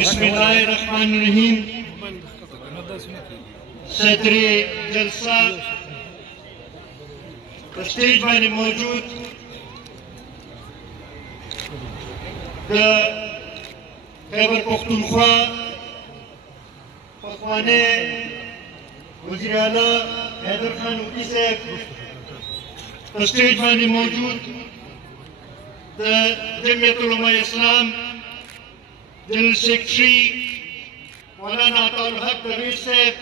बिस्मिल्लाहिर्रहमानिर्रहीम। सदर जलसा स्टेज में मौजूद खैबर पख्तूनख्वा पखवाने वज़ीर आला हैदर खान उकी साहब स्टेज में मौजूद जमीयत उलमा इस्लाम जनरल सेक्रेटरी मौलाना अताउल हक दरवेश साहब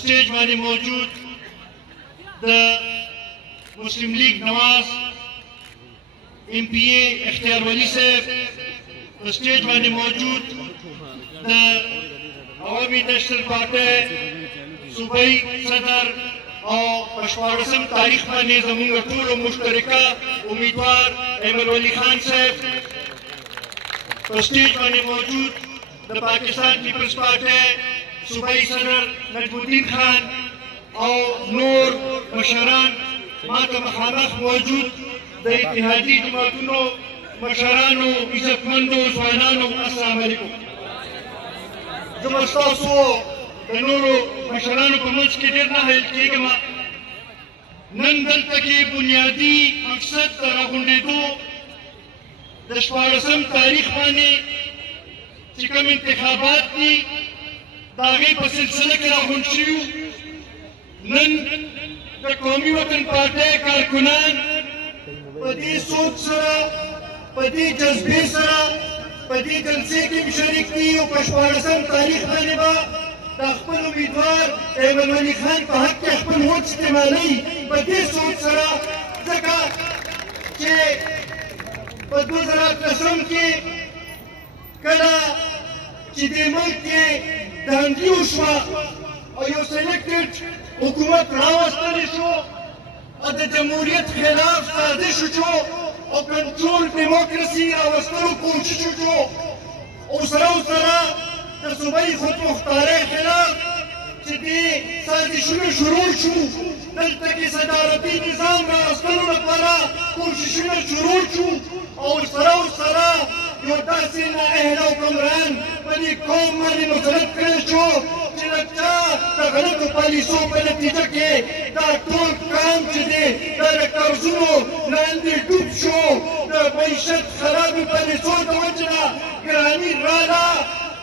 स्टेज में मौजूद मुस्लिम लीग नवाज MPA इख्तियार वली साहब स्टेज में मौजूद अवामी नेशनल पार्टी सूबाई सदर और पशवाड़सम तारीख में जमूंगा टूल मुश्तरका उम्मीदवार अहमद वली खान साहब स्टेज में मौजूद पाकिस्तान पीपल्स पार्टी सूबाई सदर नजमुद्दीन खान और नूर मशरान माता मखामख मौजूद इत्तेहादी जमातों मशरानों इज्जतमंदों जवानों अस्सलाम वालेकुम। जमस्तासो नूरो मशरानों को मंच के देर ना है कि नंदल तक बुनियादी मकसद राहुंडे दो दशवारसम तारीख माने चिकम इंतखाबात की दागे पर सिलसिले के राहुंशियु नन द कौमी वतन पार्टी कारकुनान पदी सोच सरा पदी जज्बे सरा पदी जलसे की शरीक थी और पशवारसम तारीख माने बा दाखपन उम्मीदवार अहमद वली खान का हक के अपन वोट इस्तेमाली पदी सोच सरा जगह के पदो जरा कसम के कला चिदेमल के दांगी उशवा और यो सेलेक्टेड हुकूमत रावस्तरी शो और जमहूरियत खिलाफ साजिश शो और कंट्रोल डेमोक्रेसी रावस्तरो कोशिश शो उसरा सूबाई खुद मुख्तारे खिलाफ चिदी साजिश में शुरू शू दल तक सदारती निजाम रावस्तरो नपारा कोशिश में शुरू शू और उसरा योदा से ना अहला कमरान बनी कौम मानी मुसलत करे शो चिलचा तगलत पालिसों पे नतीजा के दा टोल काम चले दा कर्जुनो नांदी डूब शो दा मैशत खराबी पालिसों दवजना ग्रानी राला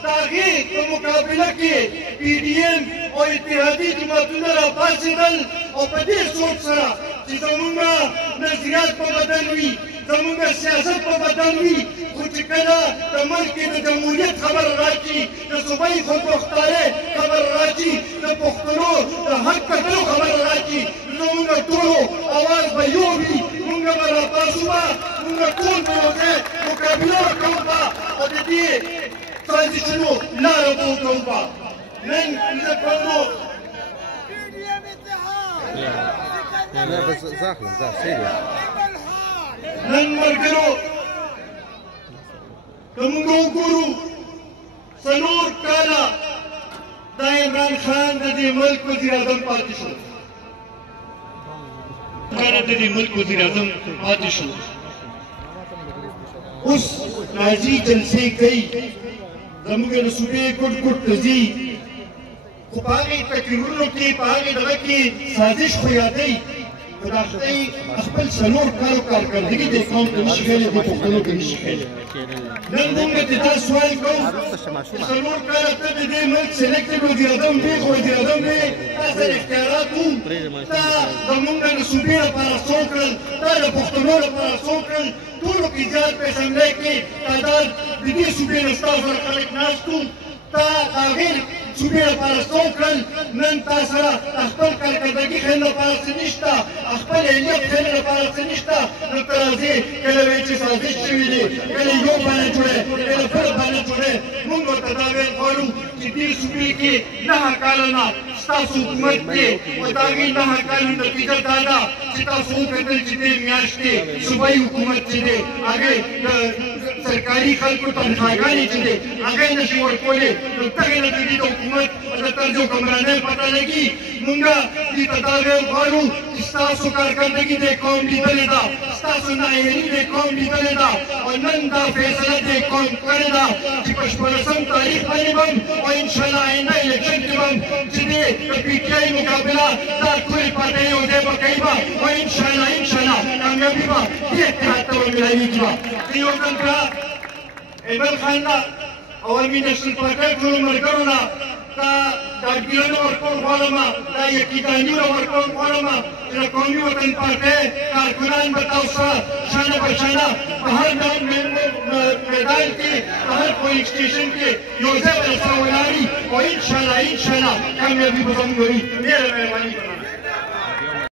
तागी तो मुकाबला के PDM और इत्तेहादी जमातों राबासिदल और प्रदेश सोच सरा जिसमुंगा नजरियात को बदल हुई जमुंगा सियासत को बदल हुई कुछ कला तमल के जमहूरियत खबर राजी तो सूबाई खुद मुख्तारे खबर राजी तो पुख्तरो तो हक करो खबर राजी जमुंगा टोलो आवाज बयोबी मुंगा बरा पासुमा मुंगा कौन बोले मुकाबला कौबा और ये ट्रांजिशनो ला रबो कौबा नहीं इधर कौनो لا بس زاخم سيريا نن مرګرو کومو ګورو سنور کالا د عمران خان د دې ملک وزیر اعظم پاتې شو کله د دې ملک وزیر اعظم پاتې شو اوس راځي جلسې کوي زموږ د صوبې کوټ کوټ تزي خو په هغې تقریرونو کې په هغې دغه کې سازش خو یادوي خدای خپل څلور کالو کارکردګي د قوم ته نشي ښیلی د پښتنو ته نشي ښیلی نن موږ ته دا سوال کوو څلور کاله ته د دې ملک سلیکټډ وزیر اعظم وې خو وزیر اعظم وې تا سره اختیارات وو تا زموږ د صوبې لپاره څه وکړل تا د پښتنو لپاره څه وکړل ټولو کې زیات په اسمبلۍ کې تعداد د دې صوبې نه ستا سره خلک ناست وو تا هغې صوبې لپاره څه وکړل نن تا سره خپل کارکردګي ښیلو لپاره څه نشته خپل اهلیت ښیلو لپاره څه نشته نو ته راځې کله وایې چې سازش شوي دی کله یو باندې جوړی کله بل باندې جوړی موږ ورته دا ویل غواړو چې دې صوبې کې 9 کاله نه ستاسو حکومت دی او د هغې 9 کالو نتیجه دا ده چې تاسو وکتل چې دې میاشتې صوبایي حکومت چې دی هغې सरकारी खल को तनख्वाहगानी चले आगे नशी ورکولې نو دغه نتیجې د حکومت د طرز حکمرانۍ پته لګي مونږه دې ته دا ویل غواړو چې ستاسو کارکردګي دې قوم لیدلې ده ستاسو نااهلي دې قوم لیدلې ده او نن دا فیصله دې قوم کړې ده چې په 16 تاریخ باندې به او انشاءالله آینده الیکشن کې به چې دې د پي ټي آی مقابله دا ټولې پارټۍ یو ځای به کوي به او انشاءالله کامیابي به دې اتحاد ته به میلاویږي به زه یو ځل بیا ایمل خان نه عوامي نېشنل پارټۍ ټولو ملګرو نه دا ډاډګیرانه ورکول غواړم دا یقینانیونه ورکول غواړم چې د قومي وطن پارټۍ کارکنان به تاسو سره شانه په شانه په هر ډول میدان کې په هر پولینګ سټیشن کې یو ځای به سره ولاړ وي او انشاءالله کامیابي به زموږ وي ډېره مهرباني کوم